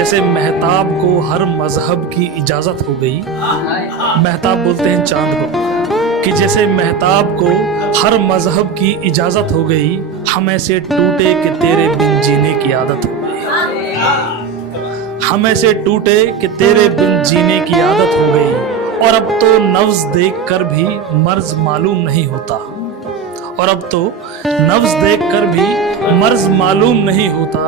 जैसे महताब को हर मजहब की इजाजत हो गई। महताब बोलते हैं चांद को, कि जैसे महताब को हर मजहब की इजाजत हो गई, हम ऐसे टूटे कि तेरे बिन जीने की आदत हो गई। हम ऐसे टूटे कि तेरे बिन जीने की आदत हो गई। और अब तो नफ्स देख कर भी मर्ज मालूम नहीं होता। और अब तो नफ्स देख कर भी मर्ज मालूम नहीं होता।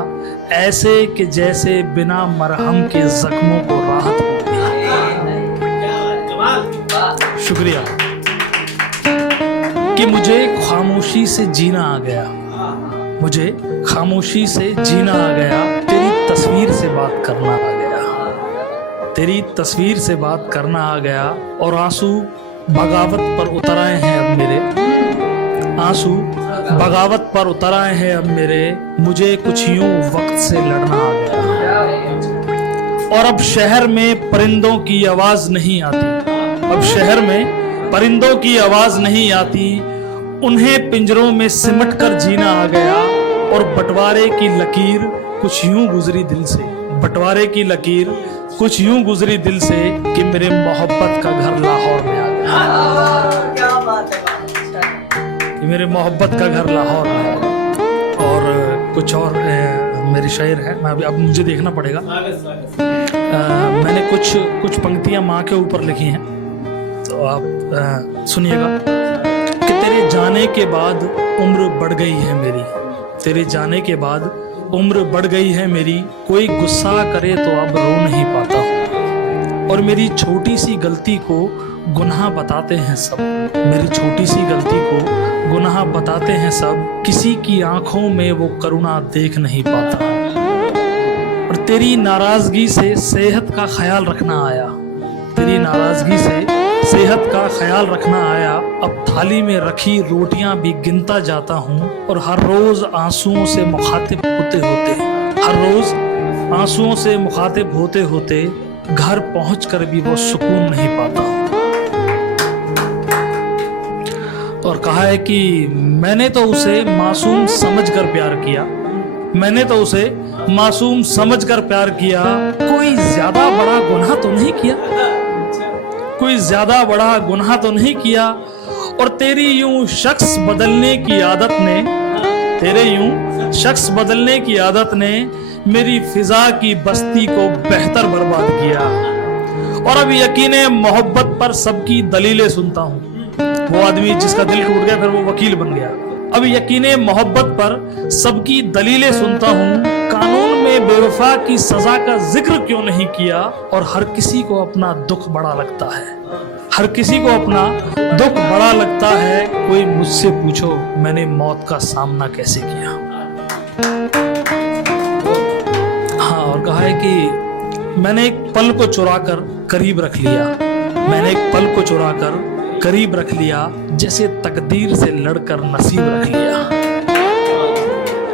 ऐसे कि जैसे बिना मरहम के जख्मों को राहत हो गई। शुक्रिया कि मुझे खामोशी से जीना आ गया। मुझे खामोशी से जीना आ गया। तेरी तस्वीर से बात करना आ गया। तेरी तस्वीर से बात करना आ गया। और आंसू बगावत पर उतर आए हैं अब मेरे। आंसू बगावत पर उतर आए हैं अब मेरे। मुझे कुछ यूं वक्त से लड़ना आ गया। और अब शहर में परिंदों की आवाज नहीं आती। अब शहर में परिंदों की आवाज नहीं आती। उन्हें पिंजरों में सिमट कर जीना आ गया। और बंटवारे की लकीर कुछ यूं गुजरी दिल से। बंटवारे की लकीर कुछ यूं गुजरी दिल से कि मेरे मोहब्बत का घर लाहौर में आ गया। क्या बात है। कि मेरे मोहब्बत का घर लाहौर में आ गया। और कुछ और मेरे शायर है, मैं अभी अब मुझे देखना पड़ेगा। मैंने कुछ पंक्तियां माँ के ऊपर लिखी हैं, तो आप सुनिएगा। कि तेरे जाने के बाद उम्र बढ़ गई है मेरी। तेरे जाने के बाद उम्र बढ़ गई है मेरी। कोई गुस्सा करे तो अब रो नहीं पाता हूँ। और मेरी छोटी सी गलती को गुनाह बताते हैं सब। मेरी छोटी सी गलती को गुनाह बताते हैं सब। किसी की आंखों में वो करुणा देख नहीं पाता। और तेरी नाराजगी से सेहत का ख्याल रखना आया। तेरी नाराजगी से सेहत का ख्याल रखना आया। अब थाली में रखी रोटियां भी गिनता जाता हूँ। और हर रोज आंसुओं से मुखातिब होते होते हर रोज आंसुओं से मुखातिब होते होते घर पहुंचकर भी वो सुकून नहीं पाता। और कहा है कि मैंने तो उसे मासूम समझकर प्यार किया। मैंने तो उसे मासूम समझकर प्यार किया। कोई ज्यादा बड़ा गुनाह तो नहीं किया। कोई ज्यादा बड़ा गुनाह तो नहीं किया। और तेरी यूं शख्स बदलने की आदत ने तेरे यूं शख्स बदलने की आदत ने मेरी फिजा की बस्ती को बेहतर बर्बाद किया। और अब यकीने मोहब्बत पर सबकी दलीलें सुनता हूँ। वो आदमी जिसका दिल टूट गया फिर वो वकील बन गया। अब यकीने मोहब्बत पर सबकी दलीलें सुनता हूँ। कानून में बेवफा की सजा का जिक्र क्यों नहीं किया। और हर किसी को अपना दुख बड़ा लगता है। हर किसी को अपना दुख बड़ा लगता है। कोई मुझसे पूछो मैंने मौत का सामना कैसे किया। हाँ, और कहा है कि मैंने एक पल को चुराकर करीब रख लिया। मैंने एक पल को चुराकर करीब रख लिया। जैसे तकदीर से लड़कर नसीब रख लिया।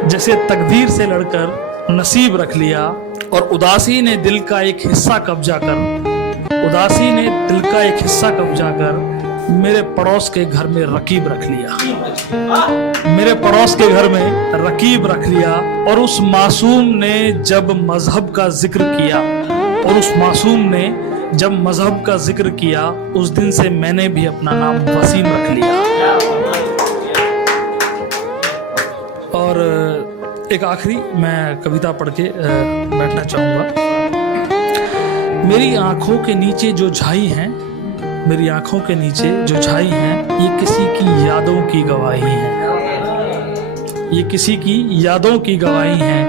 जैसे तकदीर से लड़कर नसीब रख लिया। और उदासी ने दिल का एक हिस्सा कब्जा कर उदासी ने दिल का एक हिस्सा कब्जा कर मेरे पड़ोस के घर में रकीब रख लिया। मेरे पड़ोस के घर में रकीब रख लिया। और उस मासूम ने जब मजहब का जिक्र किया और उस मासूम ने जब मजहब का जिक्र किया, उस दिन से मैंने भी अपना नाम वसीम रख लिया। और एक आखिरी मैं कविता पढ़ के बैठना चाहूँगा। मेरी आंखों के नीचे जो छाई हैं, मेरी आंखों के नीचे जो छाई हैं, ये किसी की यादों की गवाही है। ये किसी की यादों की गवाही है।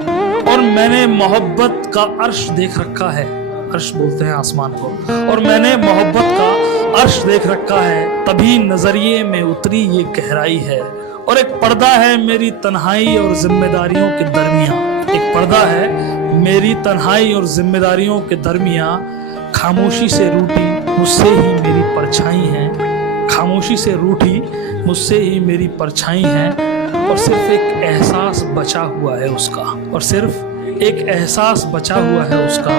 और मैंने मोहब्बत का अर्श देख रखा है। अर्श बोलते हैं आसमान को। और मैंने मोहब्बत का अर्श देख रखा है। तभी नजरिए में उतरी ये गहराई है। और एक पर्दा है मेरी तन्हाई और जिम्मेदारियों के दरमियान। एक पर्दा है मेरी तन्हाई और जिम्मेदारियों के दरमियान। खामोशी से रूठी मुझसे ही मेरी परछाई है। खामोशी से रूठी मुझसे ही मेरी परछाई है। और सिर्फ एक एहसास बचा हुआ है उसका। और सिर्फ एक एहसास बचा हुआ है उसका।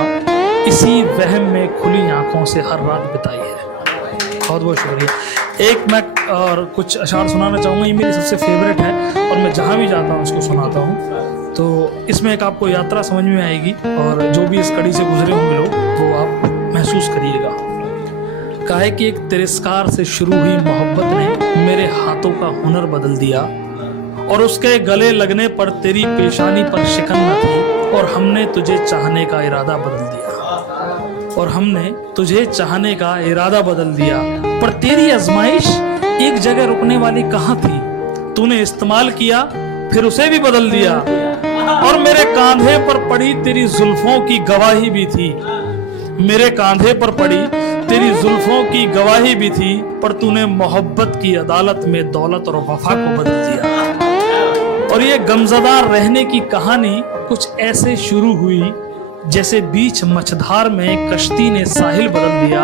इसी वहम में खुली आंखों से हर रात बिताई है। बहुत बहुत शुक्रिया। एक मैं और कुछ अशार सुनाना चाहूँगा। ये मेरी सबसे फेवरेट है और मैं जहाँ भी जाता हूँ उसको सुनाता हूँ। तो तो इसमें एक आपको यात्रा समझ में आएगी और जो भी इस कड़ी से गुजरे होंगे लोग वो आप महसूस करिएगा। कहा है कि एक तिरस्कार से शुरू हुई मोहब्बत ने मेरे हाथों का हुनर बदल दिया और उसके गले लगने पर तेरी पेशानी पर शिकन न थी और हमने तुझे चाहने का इरादा बदल दिया और हमने तुझे चाहने का इरादा बदल दिया। पर तेरी आजमाइश एक जगह रुकने वाली कहाँ थी, तूने इस्तेमाल किया फिर उसे भी बदल दिया और मेरे कांधे पर पड़ी तेरी जुल्फों की गवाही भी थी, मेरे कांधे पर पड़ी तेरी जुल्फों की गवाही भी थी, पर तूने मोहब्बत की अदालत में दौलत और वफा को बदल दिया। और ये गमज़दार रहने की कहानी कुछ ऐसे शुरू हुई जैसे बीच मझधार में कश्ती ने साहिल बदल दिया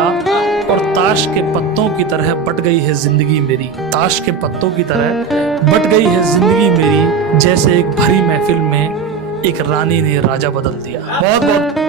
और ताश के पत्तों की तरह बट गई है जिंदगी मेरी, ताश के पत्तों की तरह बट गई है जिंदगी मेरी, जैसे एक भरी महफिल में एक रानी ने राजा बदल दिया। बहुत बहुत